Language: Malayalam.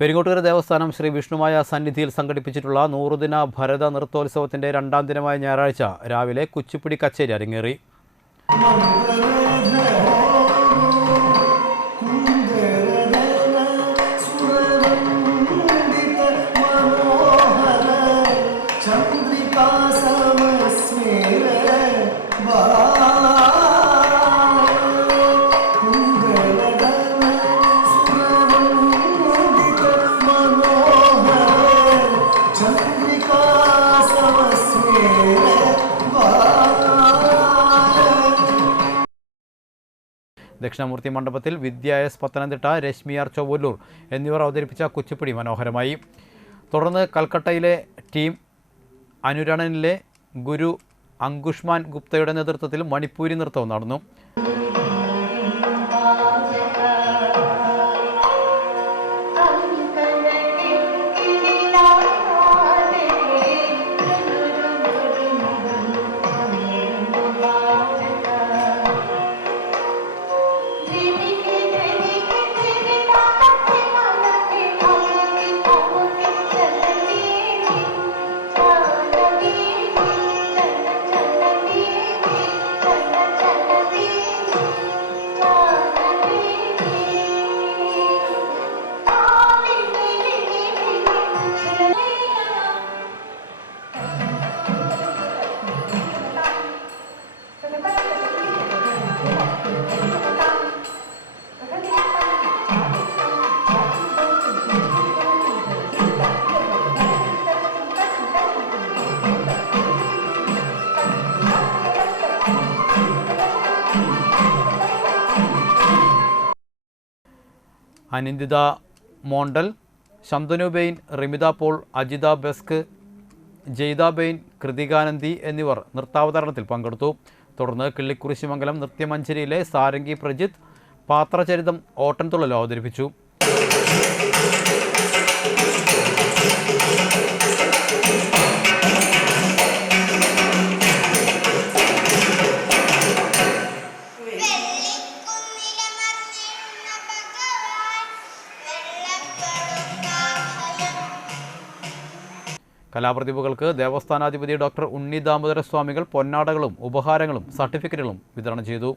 പെരിങ്ങോട്ടുകര ദേവസ്ഥാനം ശ്രീ വിഷ്ണുമായ സന്നിധിയിൽ സംഘടിപ്പിച്ചിട്ടുള്ള 100-ദിന ഭരത നൃത്തോത്സവത്തിന്റെ 2ാം ദിനമായ ഞായറാഴ്ച രാവിലെ കുച്ചിപ്പുടി കച്ചേരി അരങ്ങേറി. ദക്ഷിണമൂർത്തി മണ്ഡപത്തിൽ വിദ്യ എസ് പത്തനംതിട്ട, രശ്മി ആർ ചൊവ്വല്ലൂർ എന്നിവർ അവതരിപ്പിച്ച കുച്ചിപ്പുടി മനോഹരമായി. തുടർന്ന് കൽക്കട്ടയിലെ ടീം അനുരണനിലെ ഗുരു അങ്കുഷ്മാൻ ഗുപ്തയുടെ നേതൃത്വത്തിൽ മണിപ്പൂരി നൃത്തവും നടന്നു. അനിന്ദിത മോണ്ടൽ, ശന്തനു ബെയിൻ, റിമിത പോൾ, അജിത ബെസ്ക്, ജയ്ത ബെയിൻ, കൃതികാനന്ദി എന്നിവർ നൃത്താവതരണത്തിൽ പങ്കെടുത്തു. തുടർന്ന് കിള്ളിക്കുറിശിമംഗലം നൃത്യമഞ്ജരിയിലെ സാരംഗി പ്രജിത്ത് പാത്രചരിതം ഓട്ടൻതുള്ളൽ അവതരിപ്പിച്ചു. കലാപ്രതിഭകൾക്ക് ദേവസ്ഥാനാധിപതി ഡോക്ടർ ഉണ്ണി ദാമോദര സ്വാമികൾ പൊന്നാടകളും ഉപഹാരങ്ങളും സർട്ടിഫിക്കറ്റുകളും വിതരണം ചെയ്തു.